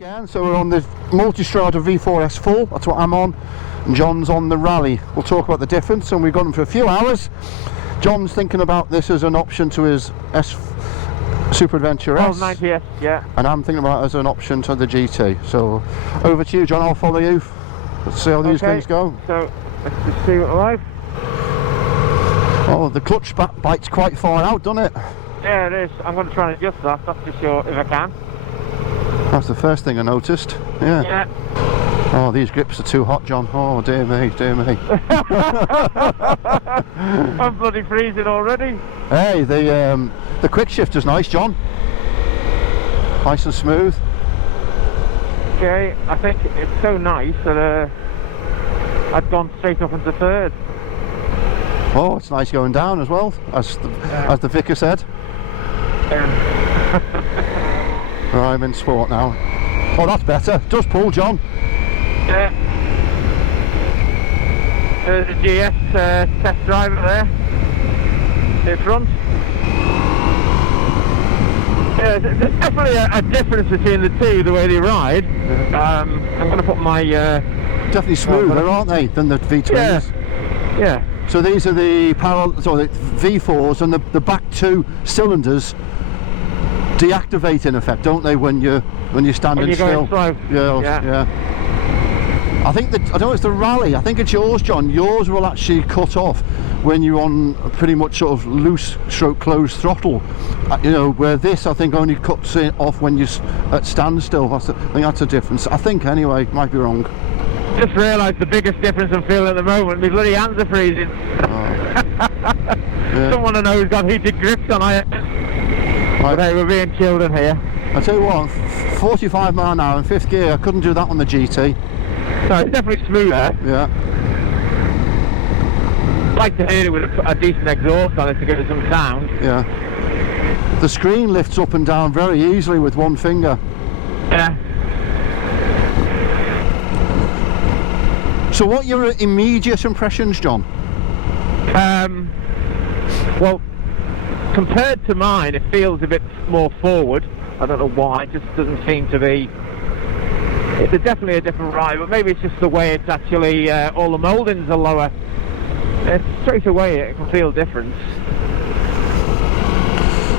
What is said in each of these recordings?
again, so we're on the Multistrada V4S full, that's what I'm on, and John's on the Rally. We'll talk about the difference, and we've got him for a few hours. John's thinking about this as an option to his Super Adventure S. 90S, yeah. And I'm thinking about it as an option to the GT. So over to you, John, I'll follow you. Let's see how these things go. So let's just see what live. Oh, the clutch bite's quite far out, doesn't it? Yeah, it is. I'm going to try and adjust that, that's for sure, if I can. That's the first thing I noticed. Yeah. Oh, these grips are too hot, John. Oh, dear me, dear me. I'm bloody freezing already. Hey, the quick shift is nice, John. Nice and smooth. Okay, I think it's so nice that I'd gone straight up into third. Oh, it's nice going down as well, as the vicar said. Right, I'm in sport now. Oh, that's better. Does pull, John. Yeah. There's a GS test driver there in front. Yeah, there's definitely a difference between the two, the way they ride. I'm going to put my... definitely smoother, aren't they, than the V12s? Yeah. So these are the the V4s, and the back two cylinders deactivate in effect, don't they, when you're standing still? Slow. Yeah. I think that, I don't know, it's the Rally. I think it's yours, John. Yours will actually cut off when you're on pretty much sort of loose stroke closed throttle. You know, where this I think only cuts it off when you're at standstill. I think that's a difference. I think anyway, might be wrong. Just realised the biggest difference I'm feeling at the moment. My bloody hands are freezing. Yeah. Someone I know has got heated grips on it. Right. But hey, we're being chilled in here. I tell you what, 45 mile an hour in fifth gear, I couldn't do that on the GT. So it's definitely smoother. Yeah. I'd like to hear it with a decent exhaust on it to give it some sound. Yeah. The screen lifts up and down very easily with one finger. Yeah. So what are your immediate impressions, John? Well, compared to mine, it feels a bit more forward. I don't know why, it just doesn't seem to be... It's definitely a different ride, but maybe it's just the way it's actually, all the mouldings are lower. Straight away it can feel different.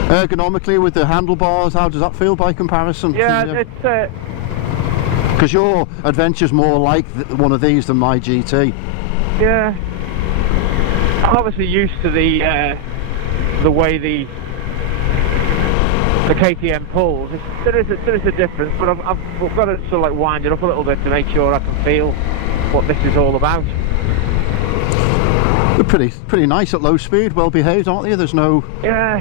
Ergonomically with the handlebars, how does that feel by comparison? Yeah, it's... Because your Adventure's more like one of these than my GT. Yeah. I'm obviously used to the way the KTM pulls. There is a difference, but I've got to sort of like wind it up a little bit to make sure I can feel what this is all about. They're pretty nice at low speed, well behaved, aren't they? There's no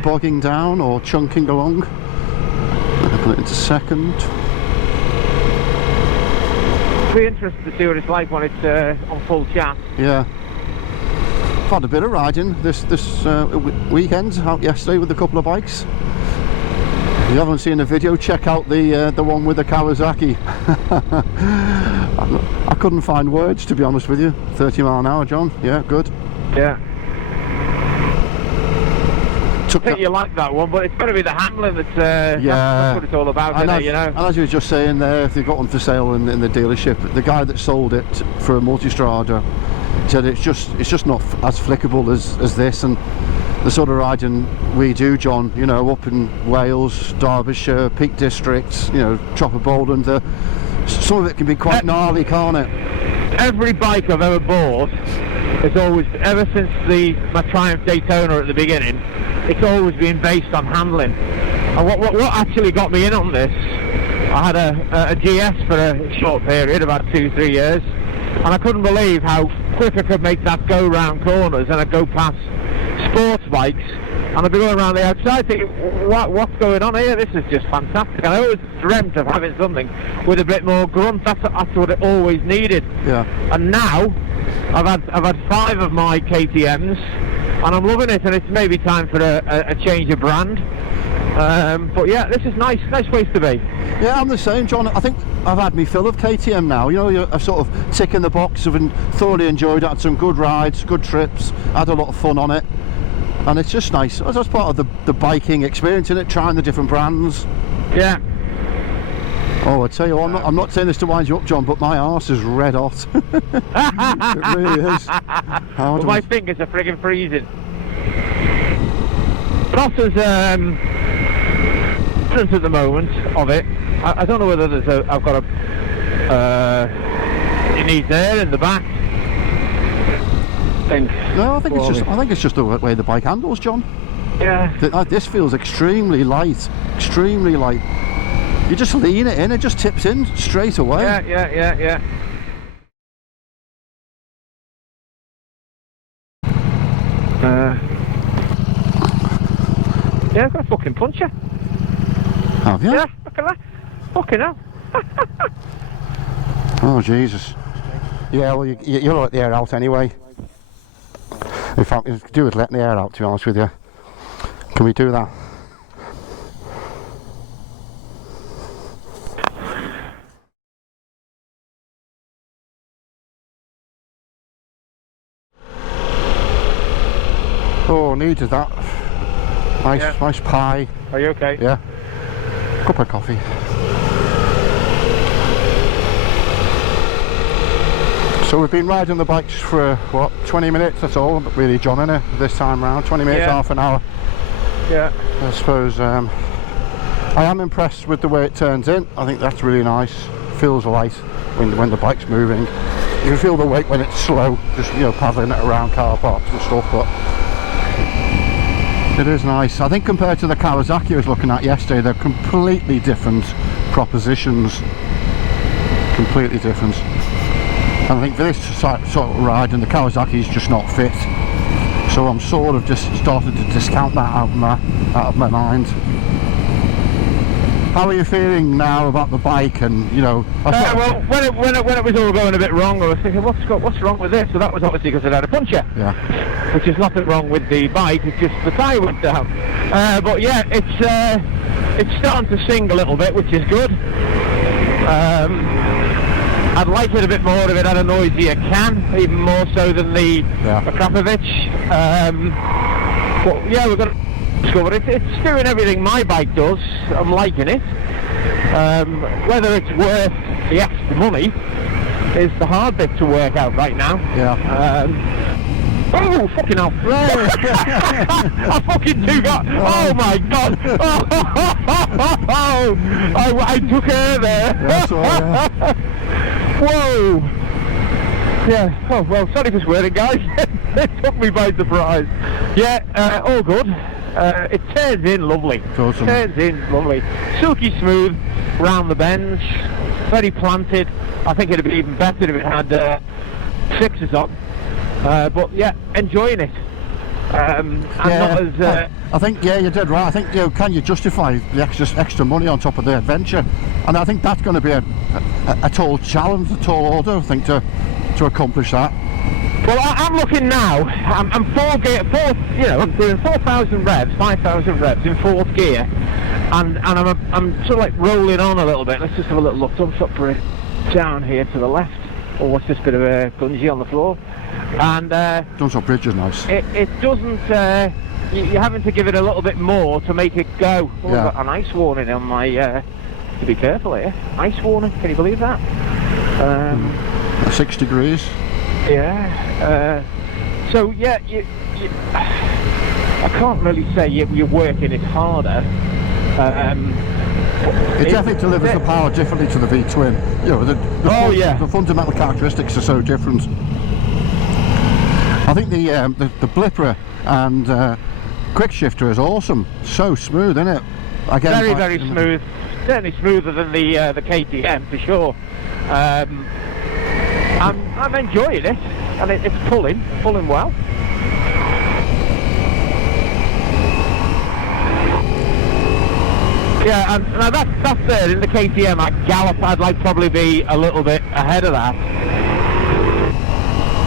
bogging down or chunking along. I'll put it into second. It'll be interesting to see what it's like when it's on full chat. Yeah. I've had a bit of riding this weekend, out yesterday with a couple of bikes. If you haven't seen the video, check out the one with the Kawasaki. I couldn't find words, to be honest with you. 30 mile an hour, John. Yeah, good. Yeah. I think you like that one, but it's got to be the handling that's what it's all about, isn't it, you know? And as you were just saying there, if they've got one for sale in the dealership, the guy that sold it for a Multistrada said it's just not as flickable as this, and the sort of riding we do, John, you know, up in Wales, Derbyshire, Peak Districts, you know, Chopper Bowland, some of it can be quite gnarly, can't it? Every bike I've ever bought has always, ever since my Triumph Daytona at the beginning, it's always been based on handling. And what actually got me in on this, I had a GS for a short period, about 2-3 years, and I couldn't believe how quick I could make that go round corners, and I'd go past sports bikes and I'd be going around the outside thinking, what's going on here? This is just fantastic. And I always dreamt of having something with a bit more grunt. That's what it always needed. Yeah. And now I've had 5 of my KTMs and I'm loving it, and it's maybe time for a change of brand. But yeah, this is nice place to be. Yeah, I'm the same, John. I think I've had me fill of KTM now. You know, I've sort of ticking the box. I've thoroughly enjoyed it. Had some good rides, good trips. Had a lot of fun on it, and it's just nice. That's part of the biking experience, isn't it? Trying the different brands. Yeah. Oh, I tell you what, I'm not saying this to wind you up, John, but my arse is red hot. It really is. Well, my fingers are friggin' freezing. Not as different at the moment of it. I don't know whether there's I've got it needs air in the back. No, I think it's just the way the bike handles, John. Yeah. This feels extremely light, extremely light. You just lean it in, it just tips in straight away. Yeah. Yeah, I've got a fucking puncher. Have you? Yeah, look at that. Fucking hell. Oh, Jesus. Yeah, well, you'll let the air out anyway. In fact, we could do with letting the air out, to be honest with you. Can we do that? Oh, needed that. Nice pie. Are you okay? Yeah. Cup of coffee. So we've been riding the bikes for, what, 20 minutes, that's all, really, John, innit, this time round, 20 minutes, half an hour. Yeah. I suppose, I am impressed with the way it turns in. I think that's really nice. Feels light when the bike's moving. You can feel the weight when it's slow, just, you know, paddling it around car parks and stuff, but it is nice. I think compared to the Kawasaki I was looking at yesterday, they're completely different propositions. Completely different. And I think for this sort of ride, and the Kawasaki's just not fit, so I'm sort of just started to discount that out of my mind. How are you feeling now about the bike? And you know, well, when it was all going a bit wrong, I was thinking, what's wrong with this? So that was obviously because it had a puncher. Yeah. Which is nothing wrong with the bike. It's just the tyre went down. But yeah, it's starting to sing a little bit, which is good. I'd like it a bit more if it had a noisier can, even more so than the Akrapovic. But yeah, we've got to discover it. It's doing everything my bike does. I'm liking it. Whether it's worth the extra money is the hard bit to work out right now. Yeah. Oh, fucking hell. I fucking got... Oh, my God. I took air there. That's all right. Whoa. Yeah. Oh, well, sorry for swearing, guys. It took me by surprise. Yeah, all good. It turns in lovely. Awesome. Turns in lovely. Silky smooth round the bends. Very planted. I think it'd be even better if it had fixes on. But yeah, enjoying it. I think you did right. I think, you know, can you justify the extra money on top of the adventure? And I think that's going to be a tall challenge, a tall order, I think, to accomplish that. Well, I'm looking now. I'm I'm doing 4,000 revs, 5,000 revs in fourth gear, and I'm sort of like rolling on a little bit. Let's just have a little look. Don't stop for it. Down here to the left. Oh, what's this bit of a gungy on the floor? And Dunstop Bridge is nice. It doesn't. You're having to give it a little bit more to make it go. Oh, I've got an ice warning on my. To be careful here. Ice warning. Can you believe that? 6 degrees. Yeah. So yeah, I can't really say you're working it harder. It definitely delivers the power differently to the V-twin. You know, the fundamental characteristics are so different. I think the Blipper and quick shifter is awesome. So smooth, isn't it? Again, very smooth. Certainly smoother than the KTM for sure. I'm enjoying it, and it's pulling well. Yeah, and now that's there in the KTM. At gallop, I'd like probably be a little bit ahead of that,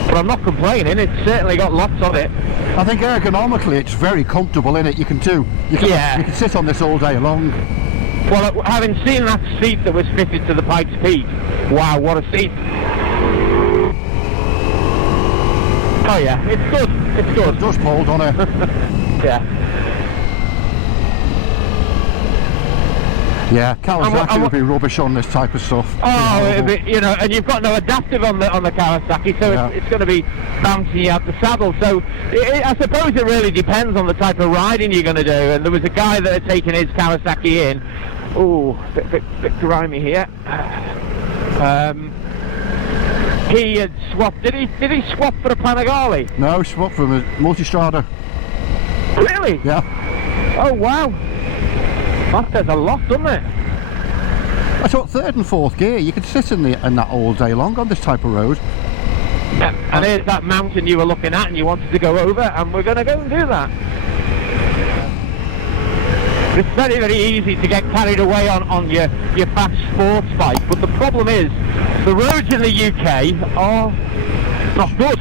but I'm not complaining. It's certainly got lots of it. I think ergonomically, it's very comfortable in it. You can sit on this all day long. Well, having seen that seat that was fitted to the Pikes Peak, wow, what a seat! Oh yeah, it's good. It's good. It does pull, doesn't it? Yeah. Yeah, Kawasaki would be rubbish on this type of stuff. Oh, it'd be, you know, and you've got no adaptive on the Kawasaki, so Yeah. it's going to be bouncing you out the saddle. So I suppose it really depends on the type of riding you're going to do. And there was a guy that had taken his Kawasaki in. Oh, bit grimy here. He had swapped. Did he swap for a Panigale? No, swap from a Multistrada. Really? Yeah. Oh wow. That says a lot, doesn't it? I thought third and fourth gear, you could sit in that all day long on this type of road. Yeah. And here's that mountain you were looking at and you wanted to go over, and we're going to go and do that. It's very, very easy to get carried away on your fast sports bike, but the problem is the roads in the UK are not good.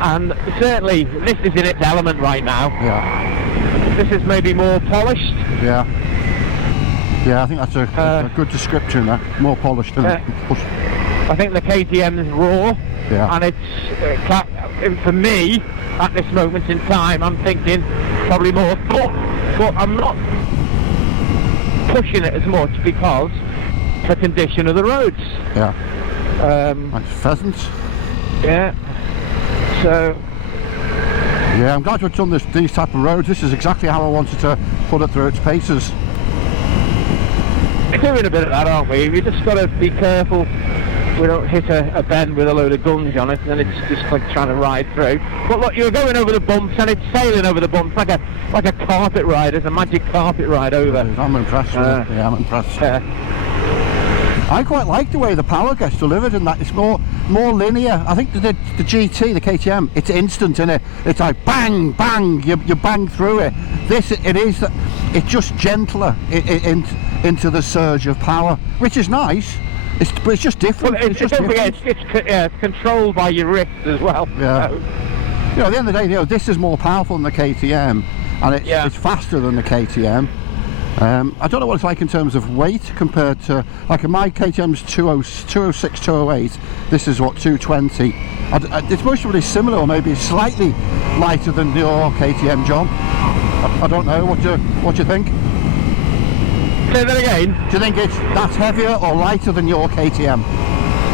And certainly this is in its element right now. Yeah. This is maybe more polished. Yeah. Yeah, I think that's a good description there. More polished than I think the KTM is raw. Yeah. And it's, for me, at this moment in time, I'm thinking probably more but I'm not pushing it as much because the condition of the roads. Yeah. Like pheasants. Yeah. So. Yeah, I'm glad we've done these type of roads. This is exactly how I wanted to put it through its paces. We're doing a bit of that, aren't we? We just got to be careful we don't hit a bend with a load of guns on it, and it's just like trying to ride through. But look, you're going over the bumps, and it's sailing over the bumps like a carpet ride. It's a magic carpet ride over. I'm impressed with it. Yeah, I'm impressed. I quite like the way the power gets delivered in that. It's more linear. I think the GT, the KTM, it's instant, innit? It's like bang, bang, you bang through it. It's just gentler into the surge of power, which is nice. But it's just different. Well, don't forget, it's controlled by your wrists as well. Yeah. So. You know, at the end of the day, you know, this is more powerful than the KTM, and it's faster than the KTM. I don't know what it's like in terms of weight compared to, like, my KTM's 206, 208. This is what, 220. It's most probably similar, or maybe slightly lighter than your KTM, John. I don't know. What do you think? Say that again. Do you think that's heavier or lighter than your KTM?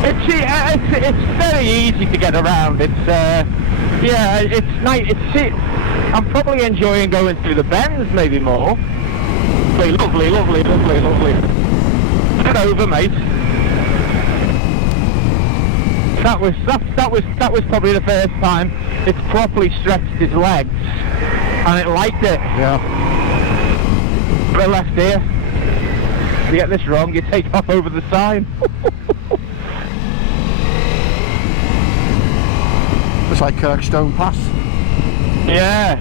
It's very easy to get around. It's it's nice. I'm probably enjoying going through the bends maybe more. Lovely. Get over, mate. That was probably the first time it's properly stretched its legs, and it liked it. Yeah. But left here. If you get this wrong, you take off over the sign. It's like Kirkstone Pass. Yeah.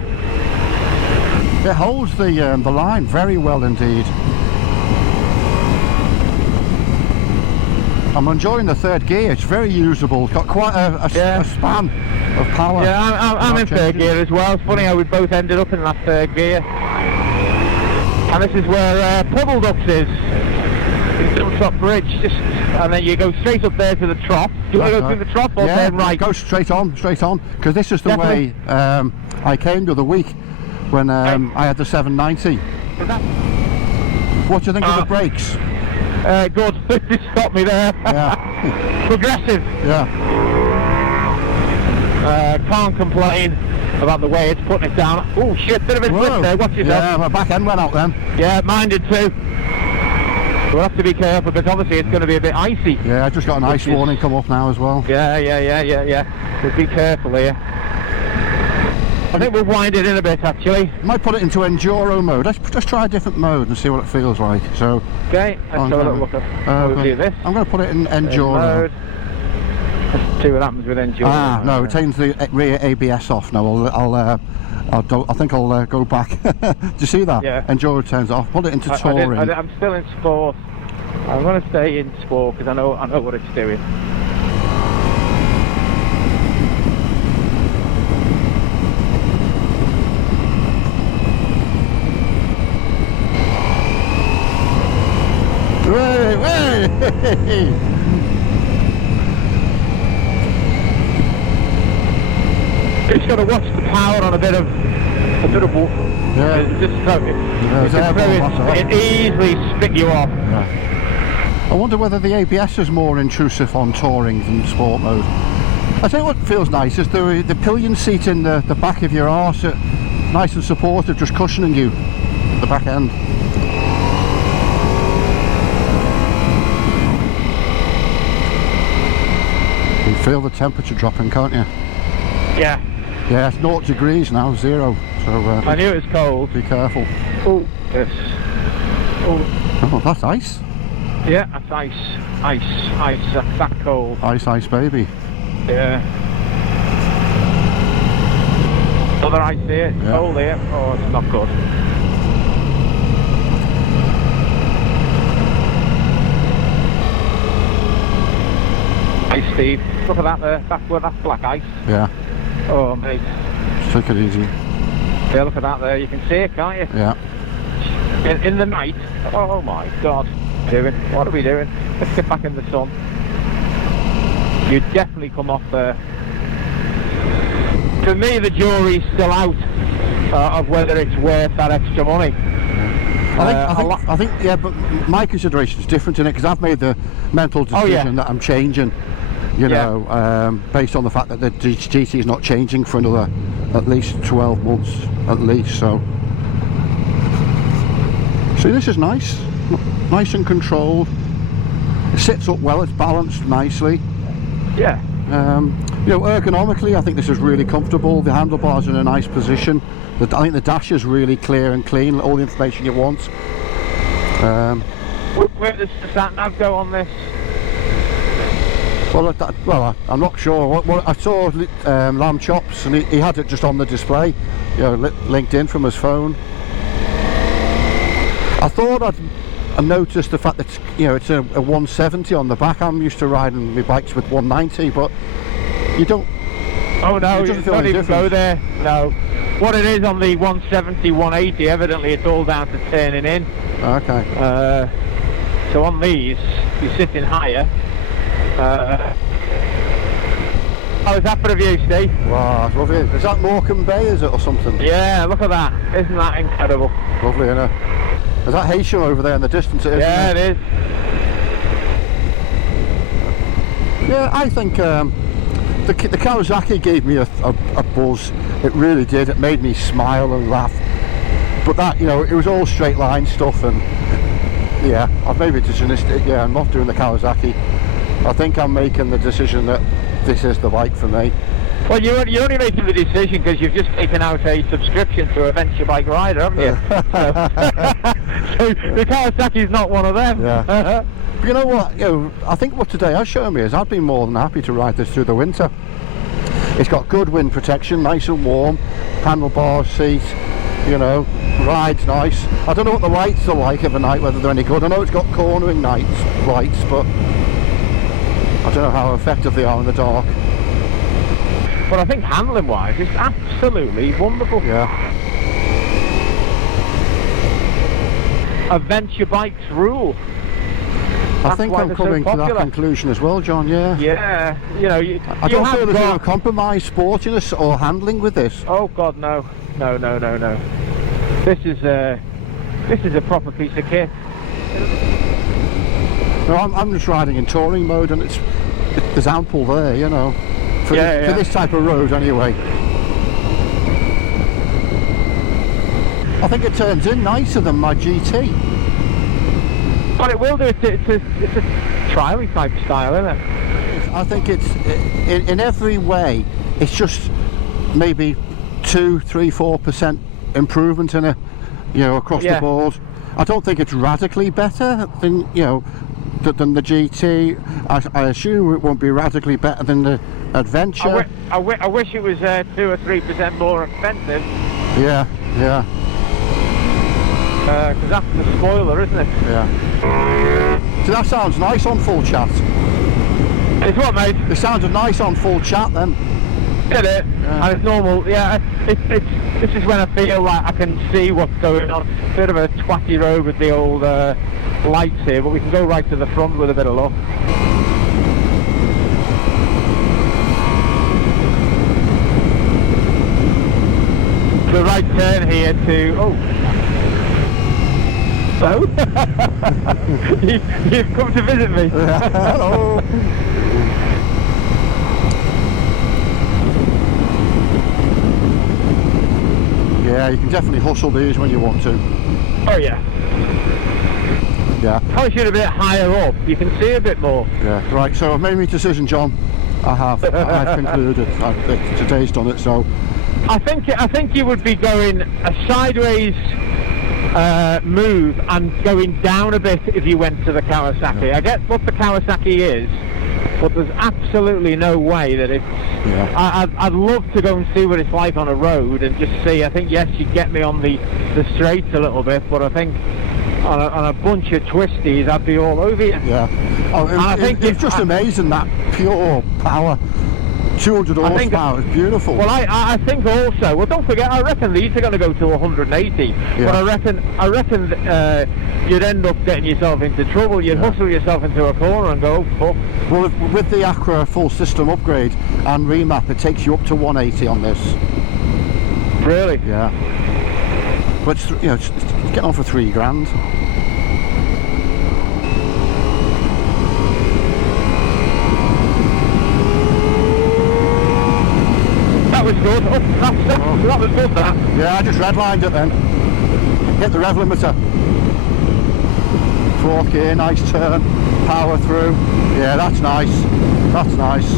It holds the line very well indeed. I'm enjoying the third gear. It's very usable. It's got quite a span of power. Yeah, I'm in third gear as well. It's funny how we both ended up in that third gear. And this is where Puddle Ducks is. Top bridge, and then you go straight up there to the trough. Do you want to go through the trough or turn right? Go straight on, because this is the way I came the other week when I had the 790. What do you think of the brakes? Good. They stopped me there. Yeah. Progressive. Yeah. Can't complain about the way it's putting it down. Oh shit, bit of a slip there. Watch yourself. Yeah, my back end went out then. Yeah, mine did too. We'll have to be careful because obviously it's going to be a bit icy. Yeah, I just got an ice warning come up now as well. Yeah. We'll be careful here. I think we'll wind it in a bit actually. Might put it into enduro mode. Let's just try a different mode and see what it feels like. So. Okay, let's have a little look at we'll do this. I'm going to put it in enduro mode. Let's see what happens with enduro. No, it turns the rear ABS off now. I think I'll go back. Do you see that? Yeah. Enduro turns off. Put it into touring. I'm still in sport. I'm going to stay in sport because I know what it's doing. Way. Just got to watch the power on a bit of considerable. Yeah. It easily spit you off. Yeah. I wonder whether the ABS is more intrusive on touring than sport mode. I tell you what feels nice is the pillion seat in the back of your arse, nice and supportive, just cushioning you at the back end. You can feel the temperature dropping, can't you? Yeah. Yeah, it's 0 degrees now, 0. So I knew it was cold. be careful. Oh, yes. Oh, that's ice. Yeah, that's ice. Ice. That's that cold. Ice, baby. Yeah. Other ice here. Yeah. Cold here. Oh, it's not good. Hey, Steve. Look at that there. That's black ice. Yeah. Oh, mate. Just take it easy. Yeah, look at that there. You can see it, can't you? Yeah. In the night. Oh my God. What are we doing? Let's get back in the sun. You definitely come off there. For me, the jury's still out of whether it's worth that extra money. I think, yeah, but my consideration is different in it because I've made the mental decision that I'm changing. You know, based on the fact that the GT is not changing for another at least 12 months at least. So, see, this is nice and controlled. It sits up well. It's balanced nicely. Yeah. You know, ergonomically, I think this is really comfortable. The handlebars are in a nice position. I think the dash is really clear and clean. All the information you want. Where does the sat nav go on this? Well, I'm not sure. I saw Lamb Chops, and he had it just on the display, you know, linked in from his phone. I thought I noticed the fact that, you know, it's a 170 on the back. I'm used to riding my bikes with 190, but you don't. Oh no, you don't even go there. No. What it is on the 170, 180, evidently it's all down to turning in. Okay. So on these, you're sitting higher. How is that for a view, Steve? Wow, that's lovely. Is that Morecambe Bay, is it, or something? Yeah, look at that. Isn't that incredible? Lovely, isn't it? Is that Haysham over there in the distance? Yeah, it is. Yeah, I think the Kawasaki gave me a buzz. It really did. It made me smile and laugh. But that, you know, it was all straight line stuff, and yeah, I've made a decision. Yeah, I'm not doing the Kawasaki. I think I'm making the decision that this is the bike for me. Well, you're only making the decision because you've just taken out a subscription to a Venture Bike Rider, haven't you? So the Kawasaki's not one of them. Yeah. But you know what? You know, I think what today has shown me is I'd be more than happy to ride this through the winter. It's got good wind protection, nice and warm, handlebar seat, you know, rides nice. I don't know what the lights are like of a night, whether they're any good. I know it's got cornering lights, but I don't know how effective they are in the dark. But I think handling wise it's absolutely wonderful. Yeah. Adventure bikes rule. I think I'm coming to that conclusion as well, John, yeah. Yeah, you know, I don't feel there's no compromise sportiness or handling with this. Oh God, no. No. This is a proper piece of kit. No, I'm just riding in touring mode, and there's ample there, you know, for this type of road anyway. I think it turns in nicer than my GT. Well, it will do. It's a trial-y type style, isn't it? I think it's in every way. It's just maybe 2, 3, 4% improvement in it, you know, across the board. I don't think it's radically better than, you know, than the GT. I assume it won't be radically better than the Adventure. I wish it was 2 or 3% more expensive. Yeah. Because that's the spoiler, isn't it? Yeah. So that sounds nice on full chat. It's what, mate? It sounded nice on full chat then. Did it? Yeah. And it's normal. Yeah. This is when I feel like I can see what's going on. Bit of a twatty road with the old lights here, but we can go right to the front with a bit of luck. the right turn here to... Oh. So? You've come to visit me. Hello. Yeah, you can definitely hustle these when you want to. Oh yeah. Yeah. Probably should a bit higher up. You can see a bit more. Yeah. Right. So I've made my decision, John. I have. I've concluded. Today's done it. So. I think you would be going a sideways move and going down a bit if you went to the Kawasaki. Yeah. I get what the Kawasaki is, but there's absolutely no way that it's... Yeah. I'd love to go and see what it's like on a road and just see. I think, yes, you'd get me on the straights a little bit, but I think on a bunch of twisties, I'd be all over you. Yeah. Oh, it's just amazing, that pure power. 200 horsepower, it's beautiful. Well, I think also, well, don't forget, I reckon these are going to go to 180, Yeah. but I reckon you'd end up getting yourself into trouble. You'd hustle yourself into a corner and go, oh, fuck. Well, with the Acura full system upgrade and remap, it takes you up to 180 on this. Really? Yeah. But it's getting on for £3,000. That was good. Oh, that was good, that. Yeah, I just redlined it then. Hit the rev limiter. 4K, nice turn, power through. Yeah, that's nice. That's nice.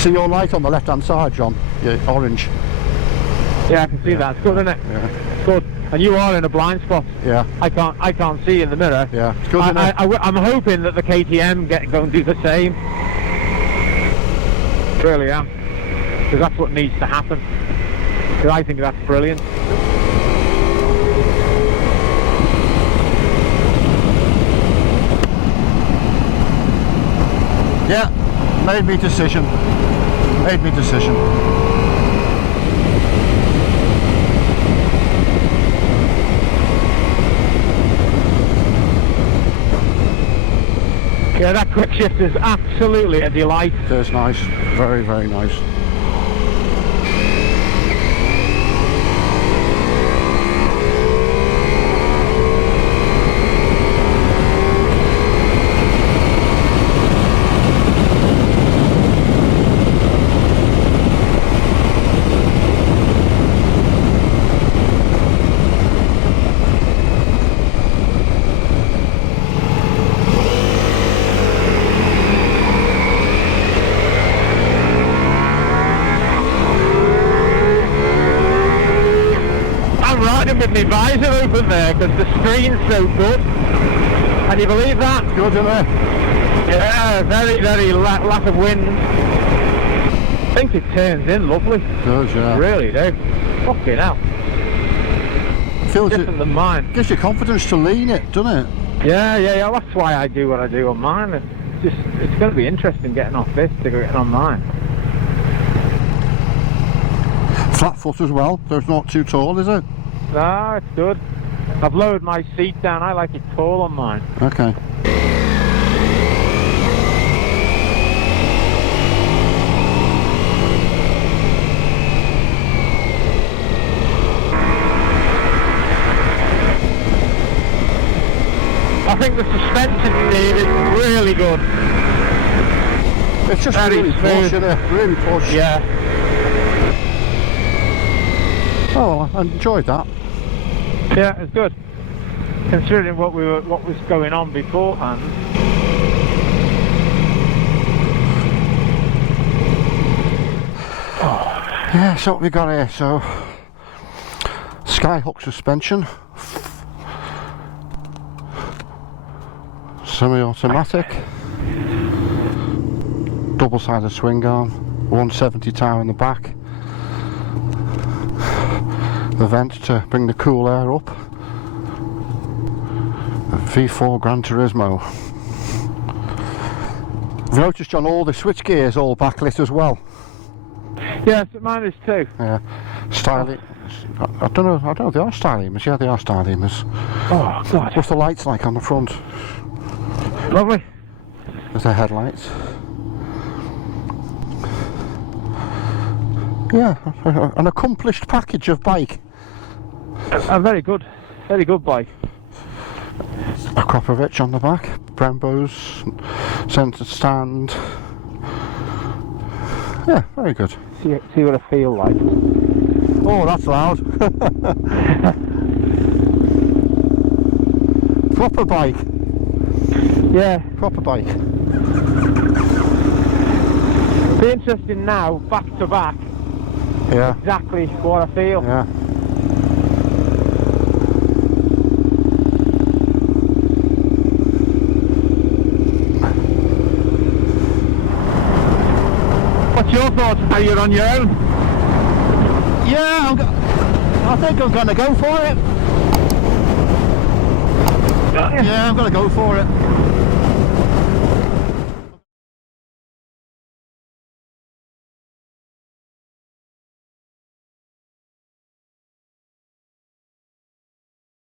See your light on the left hand side, John? Yeah, orange. Yeah, I can see that. It's good, isn't it? Yeah. It's good. And you are in a blind spot. Yeah. I can't see in the mirror. Yeah, it's good, isn't it? I'm hoping that the KTM go and do the same. Really am. Because that's what needs to happen. Because I think that's brilliant. Yeah, made me decision. Made me decision. Yeah, that quick shift is absolutely a delight. It's nice. Very, very nice. With my visor open there because the screen's so good. Can you believe that? Good, isn't it? Yeah, very, very lack of wind. I think it turns in lovely. Does, yeah. Really do. Fucking hell. Feels Different than mine. Gives you confidence to lean it, doesn't it? Yeah. That's why I do what I do on mine. It's going to be interesting getting off this to getting on mine. Flat foot as well, so it's not too tall, is it? No, it's good. I've lowered my seat down. I like it tall on mine. Okay. I think the suspension speed is really good. It's just Very really smooth. push, isn't it? Really push. Yeah. Oh, I enjoyed that. Yeah, it's good. Considering what was going on beforehand. Yeah, so what we got here, so Skyhook suspension, semi-automatic, double-sided swing arm, 170 tower in the back, the vent to bring the cool air up, V4 Gran Turismo. Have you noticed, John, all the switch gears all backlit as well? Yes, mine is too. Yeah, styling. I don't know if they are stylimers. Yeah, they are stylimers. Oh God! What's the lights like on the front? Lovely. There's the headlights. Yeah, an accomplished package of bike. A very good bike. A Kropovich on the back, Brembo's, centre stand. Yeah, very good. See what I feel like. Oh, that's loud. Proper bike. Yeah. Proper bike. Be interesting now, back to back. Yeah. Exactly what I feel. Yeah. What's your thoughts? Are you on your own? Yeah, I think I'm going to go for it. Yeah, I'm going to go for it.